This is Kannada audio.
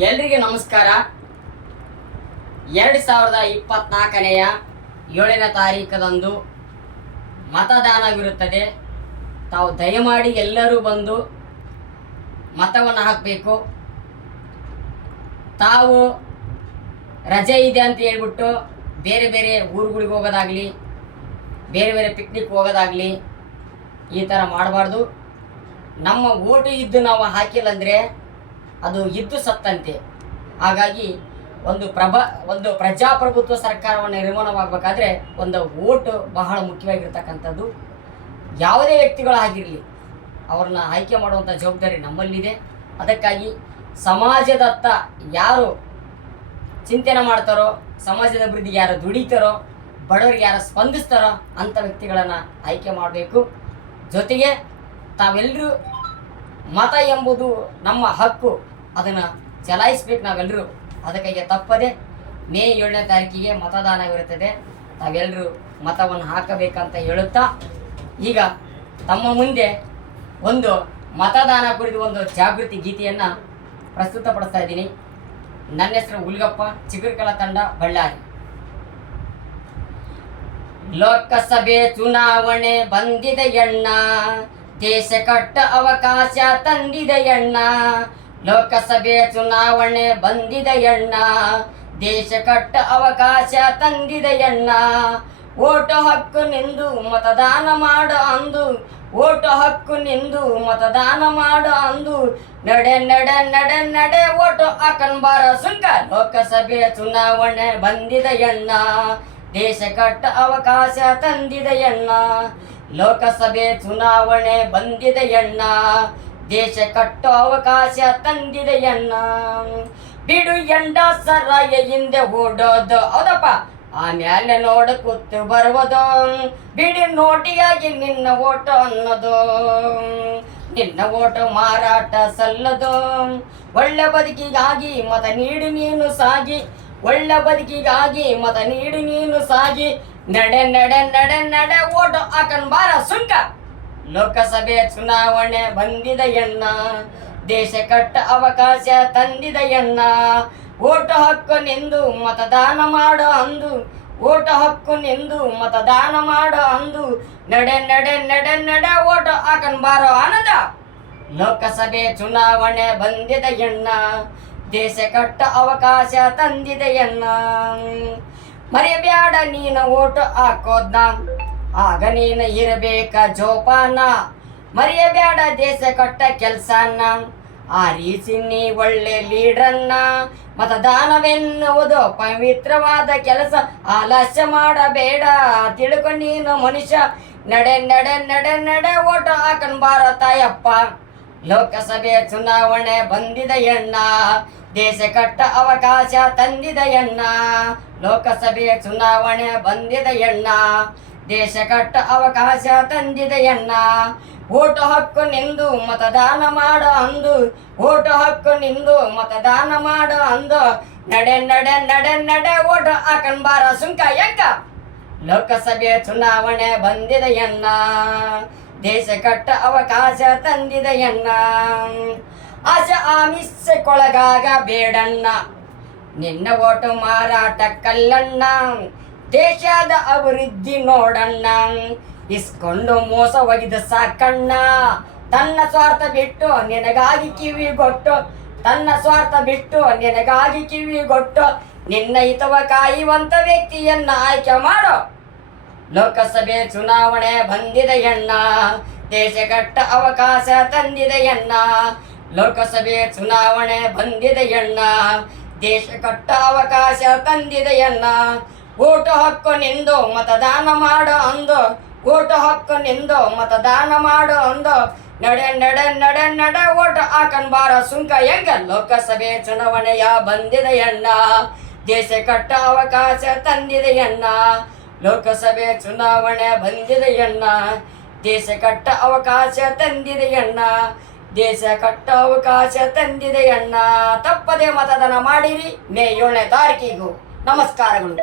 ಎಲ್ರಿಗೆ ನಮಸ್ಕಾರ. 2024ನೆಯ 7ನೇ ತಾರೀಕದಂದು ಮತದಾನವಿರುತ್ತದೆ. ತಾವು ದಯಮಾಡಿ ಎಲ್ಲರೂ ಬಂದು ಮತವನ್ನು ಹಾಕಬೇಕು. ತಾವು ರಜೆ ಇದೆ ಅಂತ ಹೇಳ್ಬಿಟ್ಟು ಬೇರೆ ಬೇರೆ ಊರುಗಳಿಗೆ ಹೋಗೋದಾಗಲಿ, ಬೇರೆ ಬೇರೆ ಪಿಕ್ನಿಕ್ ಹೋಗೋದಾಗಲಿ ಈ ಥರ ಮಾಡಬಾರ್ದು. ನಮ್ಮ ಓಟು ಇದ್ದು ನಾವು ಹಾಕಿಲ್ಲ ಅಂದರೆ ಅದು ಇದ್ದು ಸತ್ತಂತೆ. ಹಾಗಾಗಿ ಒಂದು ಪ್ರಜಾಪ್ರಭುತ್ವ ಸರ್ಕಾರವನ್ನು ನಿರ್ಮಾಣವಾಗಬೇಕಾದ್ರೆ ಒಂದು ಓಟು ಬಹಳ ಮುಖ್ಯವಾಗಿರ್ತಕ್ಕಂಥದ್ದು. ಯಾವುದೇ ವ್ಯಕ್ತಿಗಳಾಗಿರಲಿ ಅವ್ರನ್ನ ಆಯ್ಕೆ ಮಾಡುವಂಥ ಜವಾಬ್ದಾರಿ ನಮ್ಮಲ್ಲಿದೆ. ಅದಕ್ಕಾಗಿ ಸಮಾಜದತ್ತ ಯಾರು ಚಿಂತನೆ ಮಾಡ್ತಾರೋ, ಸಮಾಜದ ಅಭಿವೃದ್ಧಿಗೆ ಯಾರು ದುಡಿತಾರೋ, ಬಡವರಿಗೆ ಯಾರು ಸ್ಪಂದಿಸ್ತಾರೋ ಅಂಥ ವ್ಯಕ್ತಿಗಳನ್ನು ಆಯ್ಕೆ ಮಾಡಬೇಕು. ಜೊತೆಗೆ ತಾವೆಲ್ಲರೂ ಮತ ಎಂಬುದು ನಮ್ಮ ಹಕ್ಕು, ಅದನ್ನು ಚಲಾಯಿಸ್ಬೇಕು ನಾವೆಲ್ಲರೂ. ಅದಕ್ಕಾಗಿ ತಪ್ಪದೆ ಮೇ 7ನೇ ತಾರೀಕಿಗೆ ಮತದಾನವಿರುತ್ತದೆ. ತಾವೆಲ್ಲರೂ ಮತವನ್ನು ಹಾಕಬೇಕಂತ ಹೇಳುತ್ತಾ ಈಗ ತಮ್ಮ ಮುಂದೆ ಒಂದು ಮತದಾನ ಕುರಿತು ಒಂದು ಜಾಗೃತಿ ಗೀತೆಯನ್ನು ಪ್ರಸ್ತುತಪಡಿಸ್ತಾ ಇದ್ದೀನಿ. ನನ್ನ ಹೆಸರು ಹುಲ್ಗಪ್ಪ, ಚಿಗುರ್ಕಲ ತಂಡ, ಬಳ್ಳಾರಿ. ಲೋಕಸಭೆ ಚುನಾವಣೆ ಬಂದಿದೆಯಣ್ಣ, ದೇಶ ಕಟ್ಟ ಅವಕಾಶ ತಂದಿದೆಯಣ್ಣ. ಲೋಕಸಭೆ ಚುನಾವಣೆ ಬಂದಿದೆಯಣ್ಣ, ದೇಶ ಕಟ್ಟ ಅವಕಾಶ ತಂದಿದೆಯಣ್ಣ. ಓಟು ಹಕ್ಕು ನಿಂದು ಮತದಾನ ಮಾಡು ಅಂದು, ಓಟು ಹಕ್ಕು ನಿಂದು ಮತದಾನ ಮಾಡು ಅಂದು. ನಡೆ ನಡೆ ನಡೆ ನಡೆ ಓಟು ಹಾಕನ್ ಬಾರ ಸುಂಕ. ಲೋಕಸಭೆ ಚುನಾವಣೆ ಬಂದಿದೆಯಣ್ಣ, ದೇಶ ಕಟ್ಟ ಅವಕಾಶ ತಂದಿದೆಯಣ್ಣ. ಲೋಕಸಭೆ ಚುನಾವಣೆ ಬಂದಿದೆಯಣ್ಣ, ದೇಶ ಕಟ್ಟೋ ಅವಕಾಶ ತಂದಿದೆಯಣ್ಣ. ಬಿಡು ಎಂಡ ಸರಾಯ ಹಿಂದೆ ಓಡೋದು, ಹೌದಪ್ಪ, ಆಮೇಲೆ ನೋಡ ಕೂತು ಬರುವುದು. ಬಿಡಿ ನೋಟಿಯಾಗಿ ನಿನ್ನ ಓಟು ಅನ್ನೋದು, ನಿನ್ನ ಓಟು ಮಾರಾಟ ಸಲ್ಲದು. ಒಳ್ಳೆ ಬದುಕಿಗಾಗಿ ಮತ ನೀಡಿ ನೀನು ಸಾಗಿ, ಒಳ್ಳೆ ಬದುಕಿಗಾಗಿ ಮತ ನೀಡಿ ನೀನು ಸಾಗಿ. ನಡೆ ನಡೆ ನಡೆ ನಡೆ ಓಟು ಹಾಕನ್ ಬಾರ ಸುಂಕ. ಲೋಕಸಭೆ ಚುನಾವಣೆ ಬಂದಿದೆಯಣ್ಣ, ದೇಶ ಕಟ್ಟ ಅವಕಾಶ ತಂದಿದೆಯಣ್ಣ. ಓಟು ಹಕ್ಕು ನಿಂದು ಮತದಾನ ಮಾಡು ಅಂದು, ಓಟು ಹಕ್ಕು ನಿಂದು ಮತದಾನ ಮಾಡು ಅಂದು. ನಡೆ ನಡೆ ನಡೆ ನಡೆ ಓಟು ಹಾಕನ್ ಬಾರೋ ಆನಂದ. ಲೋಕಸಭೆ ಚುನಾವಣೆ ಬಂದಿದೆಯಣ್ಣ, ದೇಶ ಕಟ್ಟ ಅವಕಾಶ ತಂದಿದೆಯಣ್ಣ. ಮರೆಯಬ್ಯಾಡ ನೀನು ಓಟು ಹಾಕೋದ್ನ, ಆಗ ನೀನು ಇರಬೇಕ ಜೋಪಾನ. ಮರೆಯಬೇಡ ದೇಶ ಕಟ್ಟ ಕೆಲ್ಸನ, ಆ ರೀತಿ ನೀ ಒಳ್ಳೆ ಲೀಡ್ರನ್ನ. ಮತದಾನವೆನ್ನುವುದು ಪವಿತ್ರವಾದ ಕೆಲಸ, ಆಲಸ್ಯ ಮಾಡಬೇಡ ತಿಳ್ಕೊ ನೀನು ಮನುಷ್ಯ. ನಡೆ ನಡೆ ನಡೆ ನಡೆ ಓಟು ಹಾಕನ್ ಬಾರ ತಾಯಪ್ಪ. ಲೋಕಸಭೆ ಚುನಾವಣೆ ಬಂದಿದೆಯಣ್ಣ, ದೇಶ ಕಟ್ಟ ಅವಕಾಶ ತಂದಿದೆಯಣ್ಣ. ಲೋಕಸಭೆ ಚುನಾವಣೆ ಬಂದಿದೆಯಣ್ಣ, ದೇಶ ಕಟ್ಟ ಅವಕಾಶ ತಂದಿದೆಯಣ್ಣ. ಓಟು ಹಕ್ಕು ನಿಂದು ಮತದಾನ ಮಾಡು ಅಂದು, ಓಟು ಹಕ್ಕು ನಿಂದು ಮತದಾನ ಮಾಡು ಅಂದು. ನಡೆ ನಡೆ ನಡೆ ನಡೆ ಓಟು ಹಾಕನ್ ಬಾರ ಸುಂಕ ಯಂಕ. ಲೋಕಸಭೆ ಚುನಾವಣೆ ಬಂದಿದೆಯಣ್ಣ, ದೇಶ ಕಟ್ಟ ಅವಕಾಶ ತಂದಿದೆಯಣ್ಣ. ಆಸೆ ಆಮಿಷಕ್ಕೊಳಗಾಗ ಬೇಡಣ್ಣ, ನಿನ್ನ ಓಟು ಮಾರಾಟ ಕಲ್ಲಣ್ಣ. ದೇಶದ ಅಭಿವೃದ್ಧಿ ನೋಡಣ್ಣ, ಇಸ್ಕೊಂಡು ಮೋಸ ಒಗಿದ ಸಾಕಣ್ಣ. ತನ್ನ ಸ್ವಾರ್ಥ ಬಿಟ್ಟು ನಿನಗಾಗಿ ಕಿವಿಗೊಟ್ಟು, ತನ್ನ ಸ್ವಾರ್ಥ ಬಿಟ್ಟು ನಿನಗಾಗಿ ಕಿವಿಗೊಟ್ಟು. ನಿನ್ನ ಹಿತವ ಕಾಯುವಂತ ವ್ಯಕ್ತಿಯನ್ನ ಆಯ್ಕೆ ಮಾಡು. ಲೋಕಸಭೆ ಚುನಾವಣೆ ಬಂದಿದೆಯಣ್ಣ, ದೇಶ ಕಟ್ಟ ಅವಕಾಶ ತಂದಿದೆಯಣ್ಣ. ಲೋಕಸಭೆ ಚುನಾವಣೆ ಬಂದಿದೆಯಣ್ಣ, ದೇಶ ಕಟ್ಟ ಅವಕಾಶ ತಂದಿದೆಯಣ್ಣ. ಓಟು ಹಕ್ಕು ನಿಂದು ಮತದಾನ ಮಾಡು ಅಂದು, ಓಟು ಹಕ್ಕು ನಿಂದು ಮತದಾನ ಮಾಡು ಅಂದು. ನಡೆ ನಡೆ ನಡೆ ನಡೆ ಓಟು ಹಾಕನ್ ಬಾರ ಸುಂಕ ಹೆಂಗ. ಲೋಕಸಭೆ ಚುನಾವಣೆಯ ಬಂದಿದೆಯಣ್ಣ, ದೇಶ ಕಟ್ಟ ಅವಕಾಶ ತಂದಿದೆಯಣ್ಣ. ಲೋಕಸಭೆ ಚುನಾವಣೆ ಬಂದಿದೆಯಣ್ಣ, ದೇಶ ಕಟ್ಟ ಅವಕಾಶ ತಂದಿದೆಯಣ್ಣ. ದೇಶ ಕಟ್ಟ ಅವಕಾಶ ತಂದಿದೆಯಣ್ಣ. ತಪ್ಪದೆ ಮತದಾನ ಮಾಡಿರಿ ಮೇ 7ನೇ ತಾರೀಕಿಗೂ. ನಮಸ್ಕಾರಗಳು.